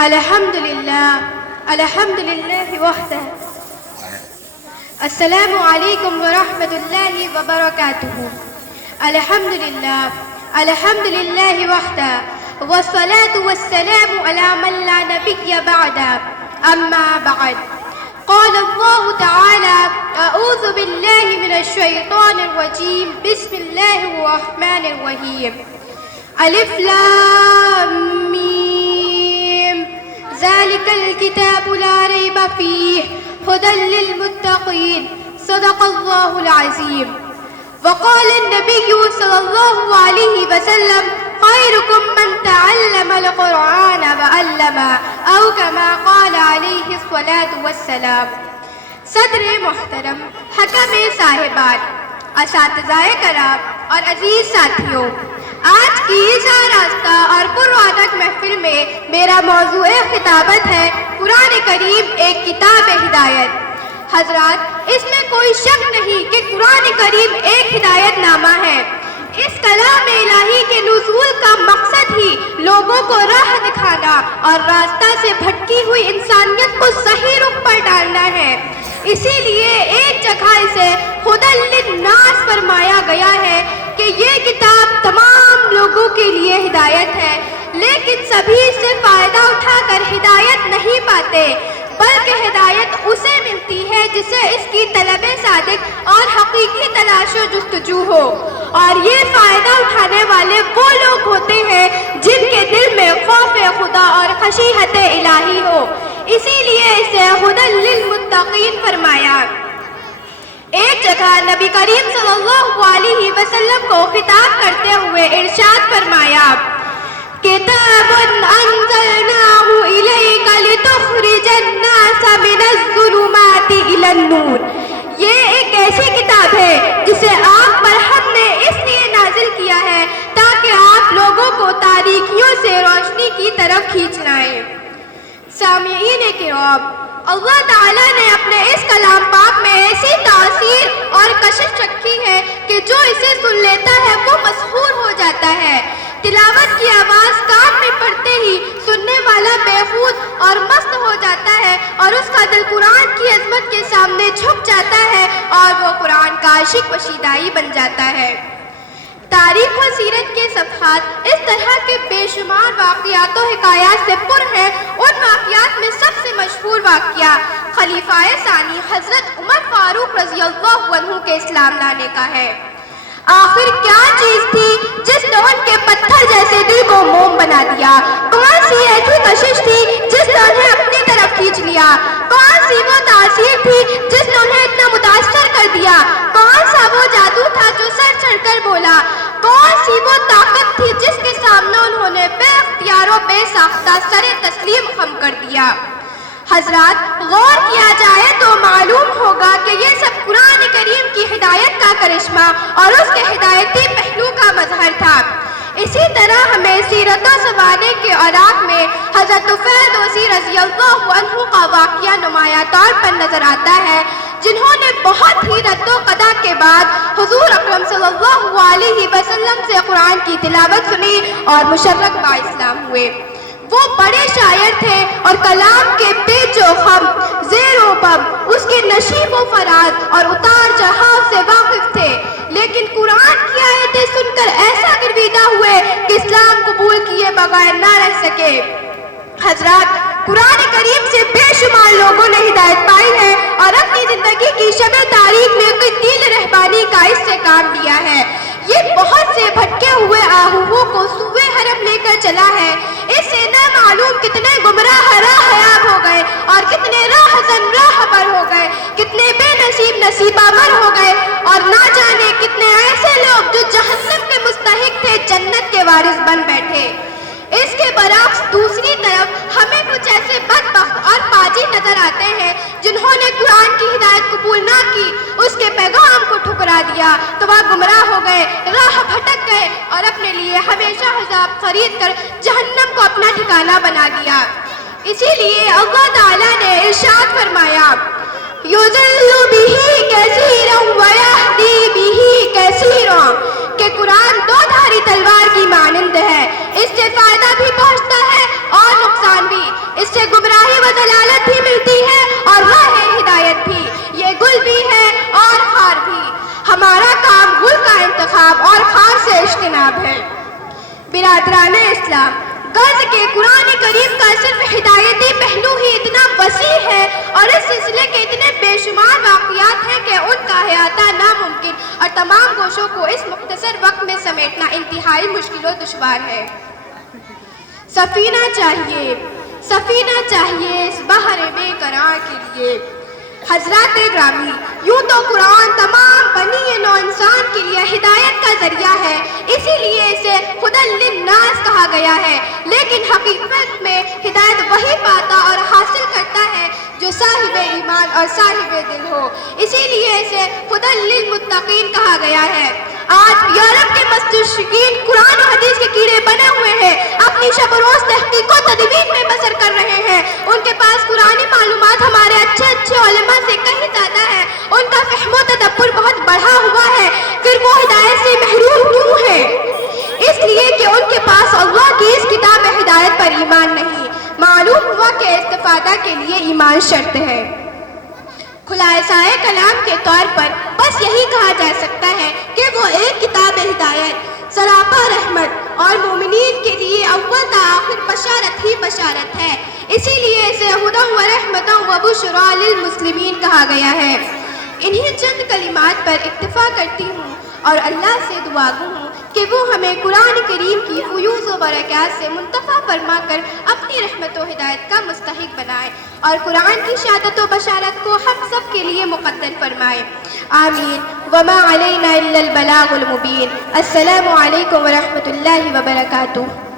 الحمدللہ وحدہ السلام علیکم ورحمۃ اللہ وبرکاتہ الحمدللہ وحدہ والصلاة والسلام علی من لا نبی بعدہ اما بعد قال اللہ تعالی اعوذ باللہ من الشیطان الرجیم بسم اللہ الرحمن الرحیم الف لام میم ذلك الكتاب لا ريب فيه هدى للمتقين صدق الله العظيم وقال النبي صلى الله عليه وسلم خيركم من تعلم القرآن وعلمه أو كما قال عليه الصلاة والسلام۔ صدر محترم، حکم صاحبان، اساتذہ کرام اور عزیز ساتھیوں، آج کی اس آراستہ اور پررونق محفل میں میرا موضوع خطابت ہے قرآن کریم ایک کتاب ہدایت۔ حضرات، اس میں کوئی شک نہیں کہ قرآن کریم ایک ہدایت نامہ ہے۔ اس کلام الہی کے نزول کا مقصد ہی لوگوں کو راہ دکھانا اور راستہ سے بھٹکی ہوئی انسانیت کو صحیح رخ پر ڈالنا ہے۔ اسی لیے ایک جگہ اسے ہدی للناس فرمایا گیا ہے کہ یہ کتاب تمام لوگوں کے لیے ہدایت ہے، لیکن سبھی اس سے فائدہ اٹھا کر ہدایت نہیں پاتے، بلکہ ہدایت اسے ملتی ہے جسے اس کی طلب صادق اور حقیقی تلاش و جستجو ہو، اور یہ فائدہ اٹھانے والے وہ لوگ ہوتے ہیں جن کے دل میں خوف خدا اور خشیت الہی ہو۔ اسی لیے اسے ہدی للمتقین فرمایا۔ ایک جگہ نبی کریم صلی اللہ علیہ وسلم کو خطاب کرتے ہوئے ارشاد فرمایا، کتاب انزلناہ الیک لتخرج الناس من الظلمات الی النور۔ یہ ایک ایسی کتاب ہے جسے آپ پر ہم نے اس لیے نازل کیا ہے تاکہ آپ لوگوں کو تاریکیوں سے روشنی کی طرف کھینچ لائیں۔ سامعین کرام، اللہ تعالیٰ نے اپنے اس کلام پاک میں ایسی تاثیر اور کشش رکھی ہے کہ جو اسے سن لیتا ہے وہ مسحور ہو جاتا ہے۔ تلاوت کی آواز کان میں پڑتے ہی سننے والا بیخود اور مست ہو جاتا ہے اور اس کا دل قرآن کی عظمت کے سامنے جھک جاتا ہے اور وہ قرآن کا عاشق و شیدائی بن جاتا ہے۔ تاریخ و سیرت کے صفحات اس طرح کے بے شمار واقعات و حکایات سے پر ہیں۔ ان واقعات میں سب سے مشہور واقعہ خلیفہ ثانی حضرت عمر فاروق رضی اللہ عنہ کے اسلام لانے کا ہے۔ آخر کیا چیز تھی جس نے ان کے پتھر جیسے دل کو موم بنا دیا؟ کون سی ایسی کشش تھی جس نے انہیں اپنی طرف کھینچ لیا؟ کون سی وہ تاثیر تھی جس نے انہیں اتنا متاثر کر دیا؟ کون سا وہ جادو تھا جو سر چڑھ کر بولا؟ کون سی وہ طاقت تھی جس کے سامنے انہوں نے بے اختیار و بے ساختہ سر تسلیم خم کر دیا؟ حضرات، غور کیا جائے تو معلوم ہوگا کہ یہ سب قرآن کریم کی ہدایت کا کرشمہ اور اس کے ہدایتی پہلو کا مظہر تھا۔ اسی طرح ہمیں سیرت و زمانے کے اوراق میں حضرت طفیل دوسی رضی اللہ عنہ کا واقعہ نمایاں طور پر نظر آتا ہے، جنہوں نے بہت ہی رد و قدا کے بعد حضور اکرم صلی اللہ علیہ وسلم سے قرآن کی تلاوت سنی اور مشرک با اسلام ہوئے۔ وہ بڑے شاعر تھے اور کلام کے پیچ و خم، زیر و بم، اس کے نشیب و فراز اور اتار چڑھاؤ سے واقف تھے، لیکن قرآن کی آیتیں سن کر ایسا گرویدہ ہوئے کہ اسلام قبول کیے بغیر نہ رہ سکے۔ حضرات، قرآن کریم سے بے شمار لوگوں نے ہدایت پائی ہے اور اپنی زندگی کی شب تاریخ میں قندیل رہبانی کا اس سے کام لیا ہے۔ یہ بہت سے بھٹکے ہوئے آہوؤں کو سوئے حرم لے کر چلا ہے۔ اس سے نہ معلوم کتنے گمراہ راہیاب ہو گئے اور کتنے راہزن راہبر ہو گئے، کتنے بے نصیب نصیبہ ور ہو گئے، اور نہ جانے کتنے ایسے لوگ جو جہنم کے مستحق تھے جنت کے وارث بن بیٹھے۔ اس کے برعکس دوسری طرف ہمیں کچھ ایسے بدبخت اور پاجی نظر آتے ہیں جنہوں نے قرآن کی ہدایت قبول نہ کی، اس کے پیغام کو ٹھکرا دیا تو وہ گمراہ ہو گئے، راہ بھٹک گئے اور اپنے لیے ہمیشہ عذاب خرید کر جہنم کو اپنا ٹھکانہ بنا لیا۔ اسی لیے اللہ تعالیٰ نے ارشاد فرمایا، یُضِلُّ بِهِ كَثِيرًا وَيَهْدِي بِهِ كَثِيرًا، کہ قرآن دو دھاری تلوار کی مانند ہے، اس سے فائدہ بھی پہنچتا ہے اور نقصان بھی۔ کامیاب ہے۔ برادران اسلام، غرض کہ قرآن کریم کا صرف ہدایتی پہلو ہی اتنا وسیع ہے اور اس سلسلے کے اتنے بے شمار واقعات ہیں کہ ان کا احاطہ ناممکن اور تمام گوشوں کو اس مختصر وقت میں سمیٹنا انتہائی مشکل و دشوار ہے۔ سفینہ چاہیے اس بحر بے قرار کے لیے۔ حضرات گرامی، یوں تو قرآن تمام بنی نوع انسان کے لیے ہدایت کا ذریعہ ہے، اسی لیے اسے ہدی للناس کہا گیا ہے، لیکن حقیقت میں ہدایت وہی پاتا اور حاصل کرتا ہے جو صاحب ایمان اور صاحب دل ہو، اسی لیے اسے ہدی للمتقین کہا گیا ہے۔ آج یورپ کے مستشرقین قرآن و حدیث کے کیڑے بنے ہوئے ہیں، اپنی شب و روز تحقیق و تدوین میں بسر کر رہے ہیں۔ ان کے پاس قرآنی معلومات ہمارے اچھے علماء سے کہیں زیادہ ہے، ان کا فہم و تدبر بہت بڑھا ہوا ہے، پھر وہ ہدایت سے محروم کیوں ہے؟ اس لیے کہ ان کے پاس اللہ کی اس کتاب ہدایت پر ایمان نہیں۔ معلوم ہوا کہ استفادہ کے لیے ایمان شرط ہے۔ خلاصۂ کلام کے طور پر بس یہی کہا جا سکتا ہے کہ وہ ایک کتاب ہدایت، سراپا رحمت اور مومنین کے لیے اول تا آخر بشارت ہی بشارت ہے، اسی لیے اسے ہدی و رحمت و بشریٰ للمسلمین کہا گیا ہے۔ انہی چند کلمات پر اکتفا کرتی ہوں اور اللہ سے دعا گو ہوں کہ وہ ہمیں قرآن کریم کی فیوض و برکات سے منتفع فرما کر اپنی رحمت و ہدایت کا مستحق بنائے اور قرآن کی شہادت و بشارت کو ہم سب کے لیے مقدر فرمائے، آمین۔ وما علینا الا البلاغ المبین۔ السلام علیکم ورحمۃ اللہ وبرکاتہ۔